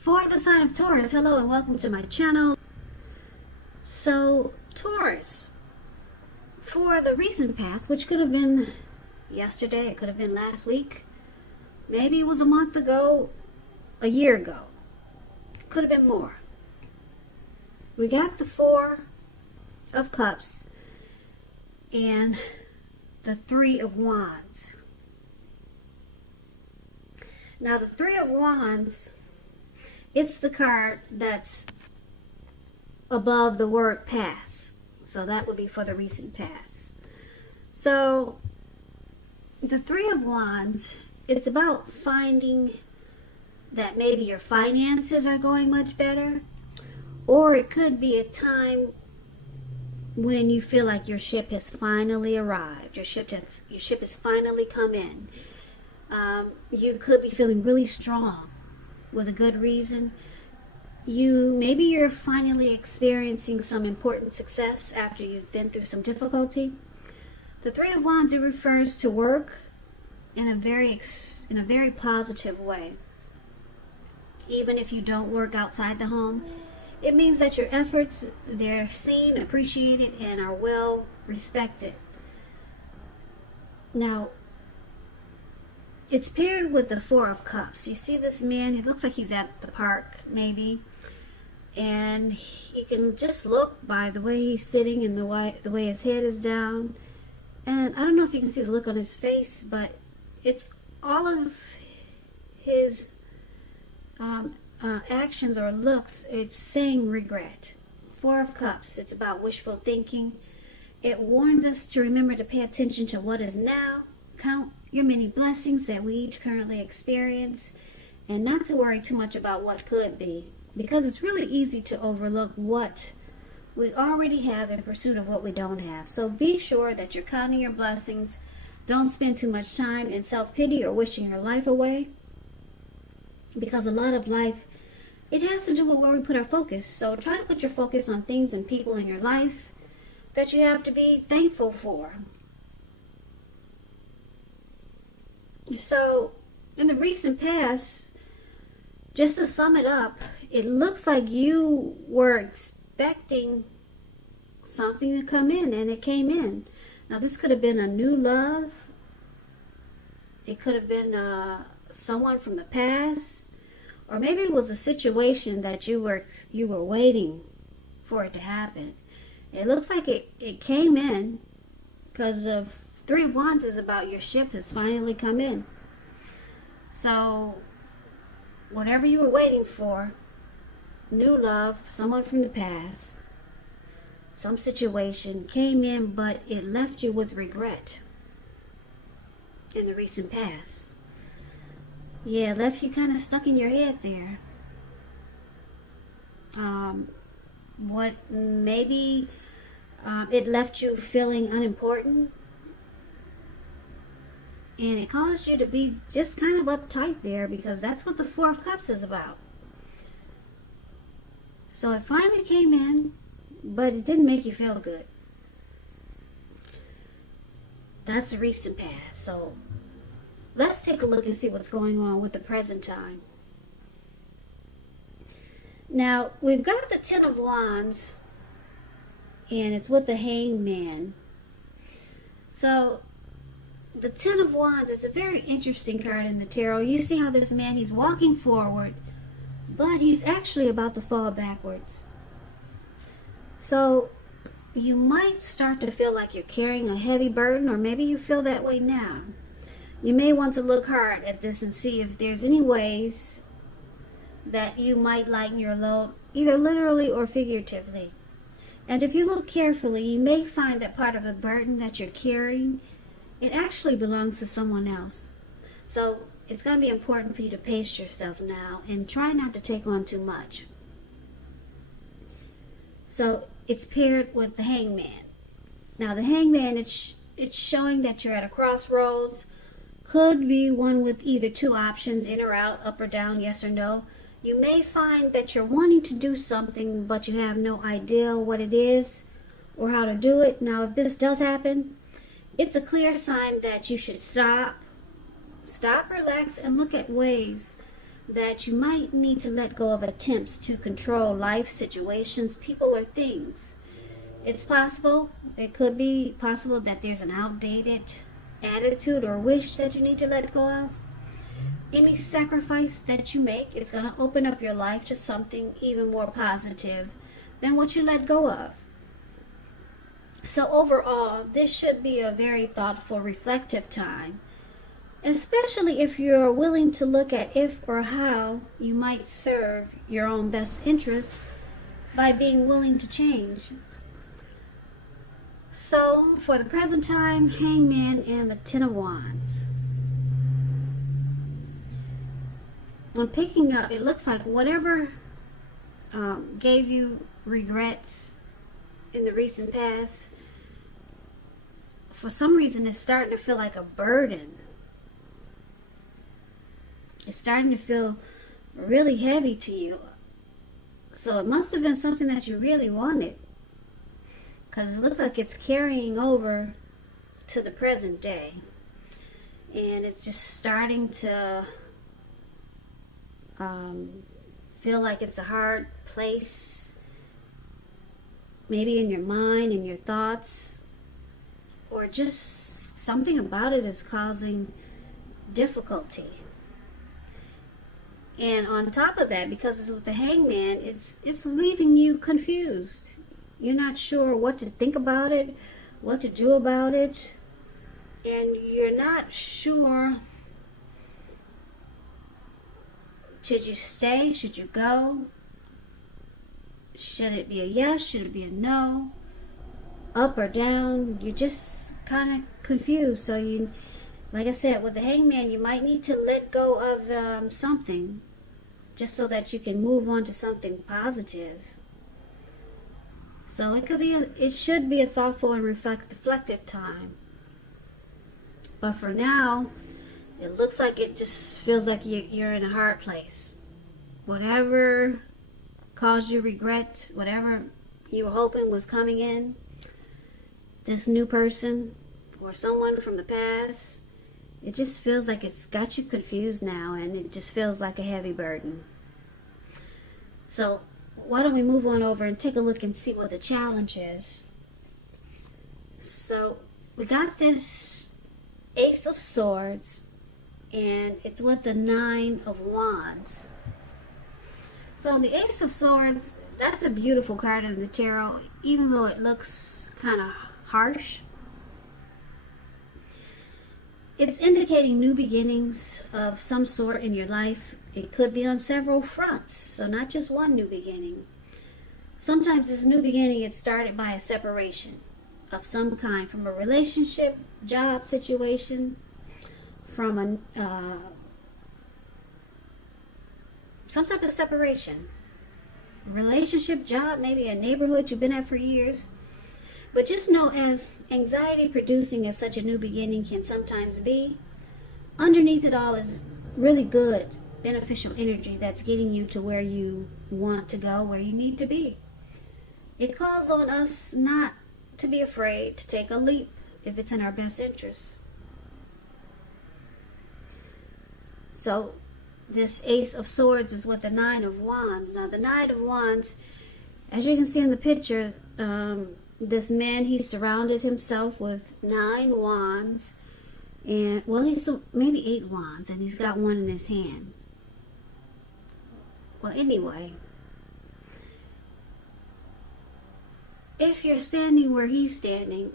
For the sign of Taurus, hello and welcome to my channel. So, Taurus, for the recent past, which could have been yesterday, it could have been last week, maybe it was a month ago, a year ago, could have been more. We got the Four of Cups and the Three of Wands. Now, the Three of Wands, it's the card that's above the word past. So that would be for the recent past. So the Three of Wands, it's about finding that maybe your finances are going much better. Or it could be a time when you feel like your ship has finally arrived. Your ship has finally come in. You could be feeling really strong with a good reason. Maybe you're finally experiencing some important success after you've been through some difficulty. The Three of Wands, it refers to work in a very positive way. Even if you don't work outside the home, it means that your efforts, they're seen, appreciated, and are well respected. Now, it's paired with the Four of Cups. You see this man, he looks like he's at the park, maybe. And you can just look by the way he's sitting and the way his head is down. And I don't know if you can see the look on his face, but it's all of his actions or looks, it's saying regret. Four of Cups, it's about wishful thinking. It warns us to remember to pay attention to what is now, count your many blessings that we each currently experience, and not to worry too much about what could be, because it's really easy to overlook what we already have in pursuit of what we don't have. So be sure that you're counting your blessings. Don't spend too much time in self-pity or wishing your life away, because a lot of life, it has to do with where we put our focus. So try to put your focus on things and people in your life that you have to be thankful for. So, in the recent past, just to sum it up, it looks like you were expecting something to come in, and it came in. Now, this could have been a new love. It could have been someone from the past, or maybe it was a situation that you were waiting for it to happen. It looks like it came in because of Three of Wands is about your ship has finally come in. So whatever you were waiting for, new love, someone from the past, some situation came in, but it left you with regret in the recent past. Yeah, it left you kind of stuck in your head there. It left you feeling unimportant. And it caused you to be just kind of uptight there, because that's what the Four of Cups is about. So it finally came in, but it didn't make you feel good. That's the recent past. So let's take a look and see what's going on with the present time. Now, we've got the Ten of Wands, and it's with the Hangman. So the Ten of Wands is a very interesting card in the tarot. You see how this man, he's walking forward, but he's actually about to fall backwards. So you might start to feel like you're carrying a heavy burden, or maybe you feel that way now. You may want to look hard at this and see if there's any ways that you might lighten your load, either literally or figuratively. And if you look carefully, you may find that part of the burden that you're carrying, it actually belongs to someone else. So it's going to be important for you to pace yourself now and try not to take on too much. So it's paired with the Hangman. Now the Hangman, it's showing that you're at a crossroads. Could be one with either two options, in or out, up or down, yes or no. You may find that you're wanting to do something, but you have no idea what it is or how to do it. Now, if this does happen, it's a clear sign that you should stop, relax, and look at ways that you might need to let go of attempts to control life situations, people, or things. It's possible, it could be possible that there's an outdated attitude or wish that you need to let go of. Any sacrifice that you make is going to open up your life to something even more positive than what you let go of. So overall, this should be a very thoughtful, reflective time, especially if you're willing to look at if or how you might serve your own best interests by being willing to change. So, for the present time, Hangman and the Ten of Wands. I'm picking up, it looks like whatever gave you regrets in the recent past, for some reason it's starting to feel like a burden. It's starting to feel really heavy to you. So it must have been something that you really wanted, because it looks like it's carrying over to the present day, and it's just starting to feel like it's a hard place, maybe in your mind, in your thoughts, or just something about it is causing difficulty. And on top of that, because it's with the Hangman, it's leaving you confused. You're not sure what to think about it, what to do about it, and you're not sure, should you stay, should you go, should it be a yes, should it be a no, up or down. You're just kind of confused. So you, like I said, with the Hangman, you might need to let go of something just so that you can move on to something positive. So it should be a thoughtful and reflective time. But for now, it looks like it just feels like you're in a hard place. Whatever caused you regret, whatever you were hoping was coming in, this new person or someone from the past, it just feels like it's got you confused now, and it just feels like a heavy burden. So why don't we move on over and take a look and see what the challenge is. So we got this Ace of Swords, and it's with the Nine of Wands. So the Ace of Swords, that's a beautiful card in the tarot, even though it looks kind of harsh. It's indicating new beginnings of some sort in your life. It could be on several fronts, so not just one new beginning. Sometimes this new beginning is started by a separation of some kind, from a relationship, job situation, from some type of separation. Relationship, job, maybe a neighborhood you've been at for years. But just know, as anxiety producing as such a new beginning can sometimes be, underneath it all is really good, beneficial energy that's getting you to where you want to go, where you need to be. It calls on us not to be afraid to take a leap if it's in our best interest. So this Ace of Swords is with the Nine of Wands. Now the Nine of Wands, as you can see in the picture, this man, he surrounded himself with 9 wands, and well, he's maybe 8 wands, and he's got one in his hand. Well, anyway, if you're standing where he's standing,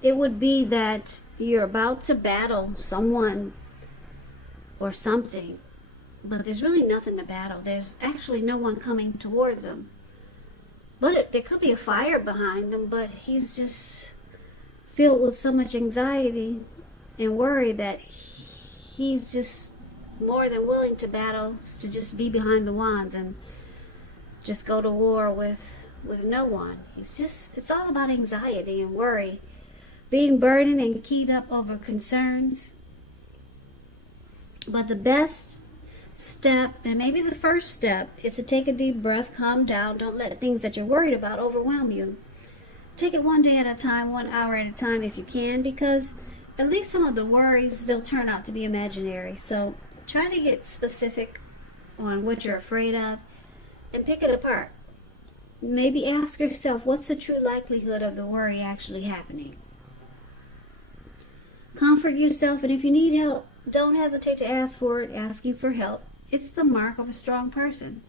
it would be that you're about to battle someone or something, but there's really nothing to battle. There's actually no one coming towards him. But there could be a fire behind him, but he's just filled with so much anxiety and worry that he's just more than willing to battle, to just be behind the wands and just go to war with no one. It's all about anxiety and worry, being burdened and keyed up over concerns. But the best step, and maybe the first step, is to take a deep breath, calm down, don't let things that you're worried about overwhelm you. Take it one day at a time, 1 hour at a time if you can, because at least some of the worries, they'll turn out to be imaginary. So try to get specific on what you're afraid of and pick it apart. Maybe ask yourself, what's the true likelihood of the worry actually happening? Comfort yourself, and if you need help, don't hesitate to ask for it. Asking for help, it's the mark of a strong person.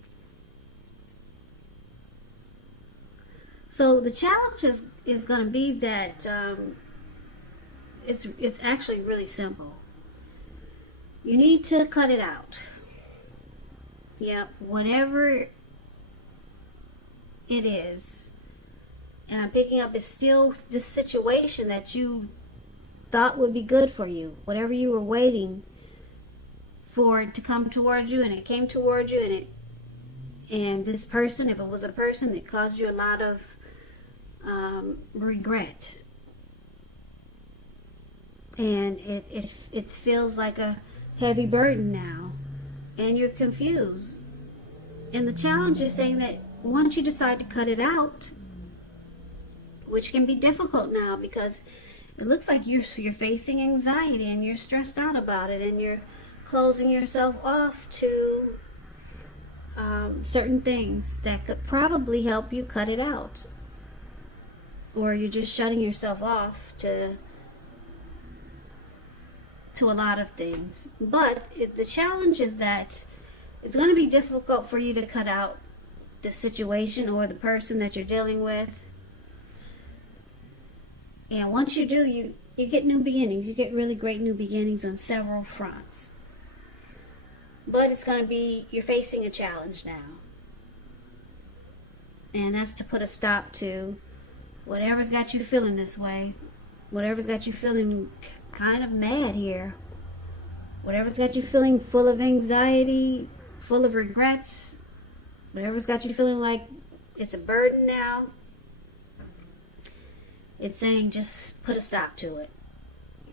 So the challenge is going to be that it's actually really simple. You need to cut it out. Yeah, whatever it is, and I'm picking up, is still this situation that you thought would be good for you. Whatever you were waiting for it to come towards you, and it came towards you, and this person, if it was a person, it caused you a lot of regret, and it feels like a heavy burden now, and you're confused. And the challenge is saying that once you decide to cut it out, which can be difficult now because it looks like you're facing anxiety and you're stressed out about it, and you're closing yourself off to certain things that could probably help you cut it out, or you're just shutting yourself off to a lot of things. But the challenge is that it's going to be difficult for you to cut out the situation or the person that you're dealing with. And once you do, you get new beginnings. You get really great new beginnings on several fronts. But it's going to be, you're facing a challenge now. And that's to put a stop to whatever's got you feeling this way. Whatever's got you feeling kind of mad here. Whatever's got you feeling full of anxiety, full of regrets. Whatever's got you feeling like it's a burden now. It's saying just put a stop to it.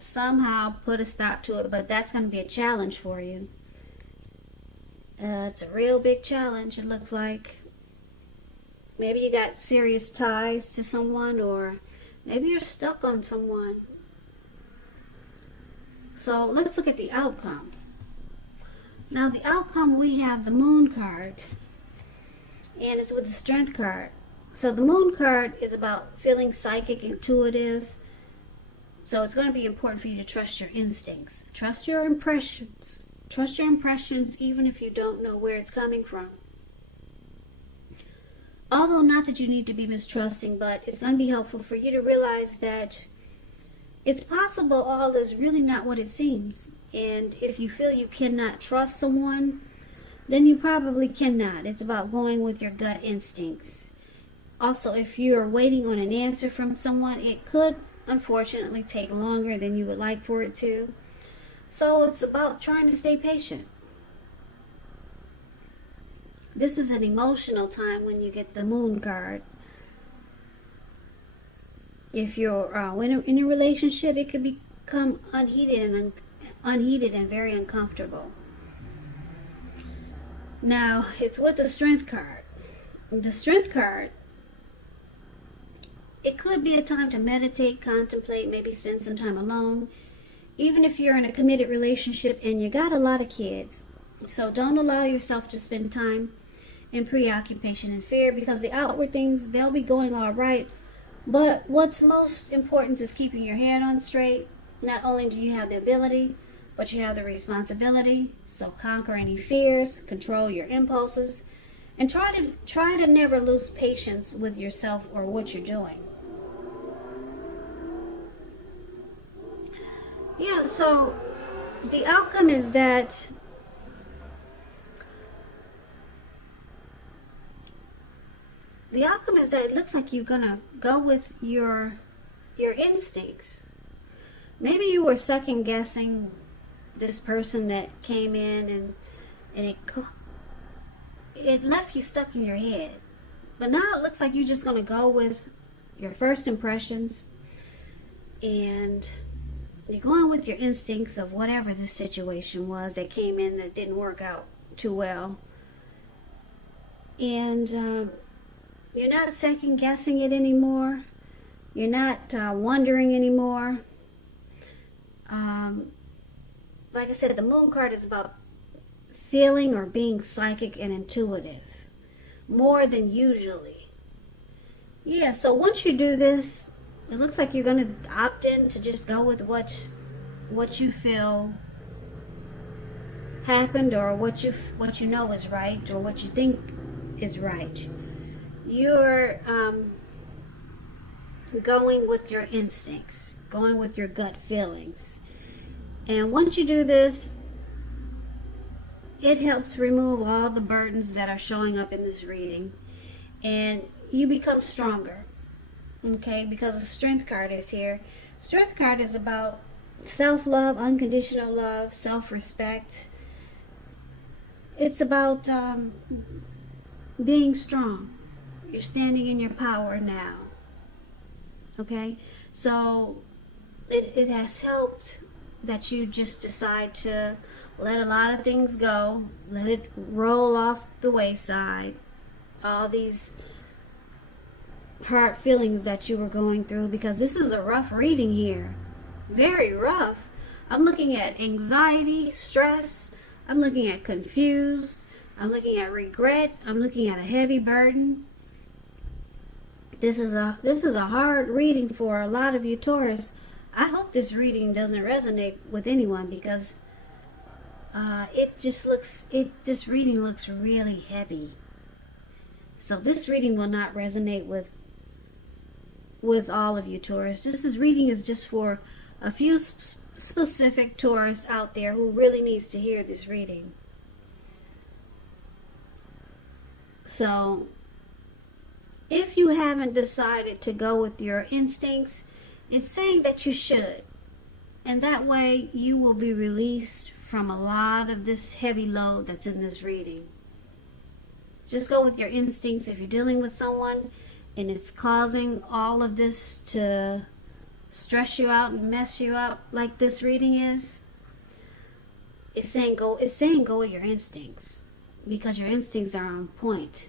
Somehow put a stop to it, but that's going to be a challenge for you. It's a real big challenge, it looks like. Maybe you got serious ties to someone, or maybe you're stuck on someone. So let's look at the outcome. Now the outcome, we have the Moon card, and it's with the Strength card. So the Moon card is about feeling psychic, intuitive. So it's going to be important for you to trust your instincts. Trust your impressions. Trust your impressions even if you don't know where it's coming from. Although not that you need to be mistrusting, but it's going to be helpful for you to realize that it's possible all is really not what it seems. And if you feel you cannot trust someone, then you probably cannot. It's about going with your gut instincts. Also, if you're waiting on an answer from someone, it could unfortunately take longer than you would like for it to. So it's about trying to stay patient. This is an emotional time when you get the Moon card. If you're in a relationship, it could become unheated and very uncomfortable. Now, it's with the Strength card. The Strength card, it could be a time to meditate, contemplate, maybe spend some time alone. Even if you're in a committed relationship and you got a lot of kids. So don't allow yourself to spend time in preoccupation and fear, because the outward things, they'll be going all right. But what's most important is keeping your head on straight. Not only do you have the ability, but you have the responsibility. So conquer any fears, control your impulses, and try to never lose patience with yourself or what you're doing. Yeah, so the outcome is that it looks like you're gonna go with your instincts. Maybe you were second guessing this person that came in, and it left you stuck in your head. But now it looks like you're just gonna go with your first impressions, and you're going with your instincts of whatever the situation was that came in that didn't work out too well. And you're not second guessing it anymore. You're not wondering anymore. Like I said, the moon card is about feeling or being psychic and intuitive more than usually. Yeah, so once you do this, it looks like you're going to opt in to just go with what you feel happened, or what you know is right, or what you think is right. You're going with your instincts, going with your gut feelings. And once you do this, it helps remove all the burdens that are showing up in this reading, and you become stronger. Okay, because the strength card is here. Strength card is about self-love, unconditional love, self-respect. It's about being strong. You're standing in your power now. Okay, so it has helped that you just decide to let a lot of things go, let it roll off the wayside, all these hard feelings that you were going through, because this is a rough reading here. Very rough. I'm looking at anxiety, stress, I'm looking at confused, I'm looking at regret, I'm looking at a heavy burden. This is a hard reading for a lot of you Taurus. I hope this reading doesn't resonate with anyone, because this reading looks really heavy. So this reading will not resonate with all of you Taurus. This reading is just for a few specific Taurus out there who really needs to hear this reading. So if you haven't decided to go with your instincts, it's saying that you should. And that way you will be released from a lot of this heavy load that's in this reading. Just go with your instincts. If you're dealing with someone and it's causing all of this to stress you out and mess you up like this reading is, it's saying go with your instincts, because your instincts are on point.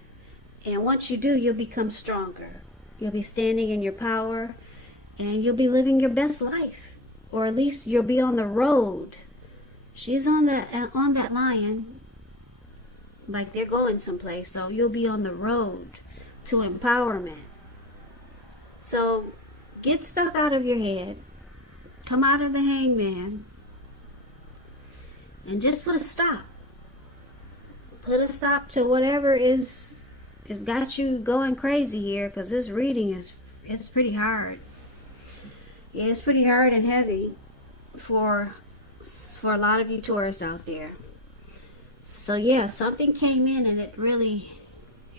And once you do, you'll become stronger. You'll be standing in your power, and you'll be living your best life, or at least you'll be on the road. She's on that lion, like they're going someplace, so you'll be on the road to empowerment. So get stuff out of your head, come out of the hangman, and just put a stop. Put a stop to whatever is got you going crazy here, because this reading it's pretty hard. Yeah, it's pretty hard and heavy for a lot of you Taurus out there. So yeah, something came in and it really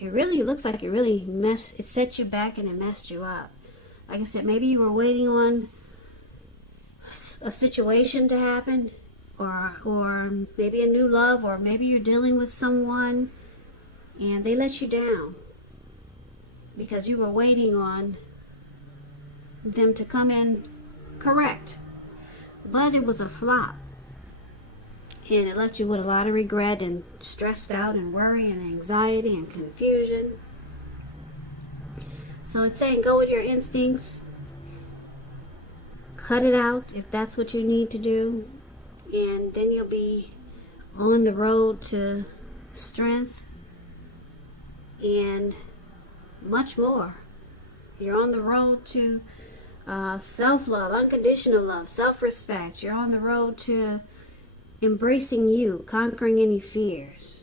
looks like it set you back and it messed you up. Like I said, maybe you were waiting on a situation to happen, or maybe a new love, or maybe you're dealing with someone and they let you down because you were waiting on them to come in correct. But it was a flop, and it left you with a lot of regret and stressed out and worry and anxiety and confusion. So it's saying go with your instincts, cut it out if that's what you need to do, and then you'll be on the road to strength and much more. You're on the road to self-love, unconditional love, self-respect. You're on the road to embracing you, conquering any fears.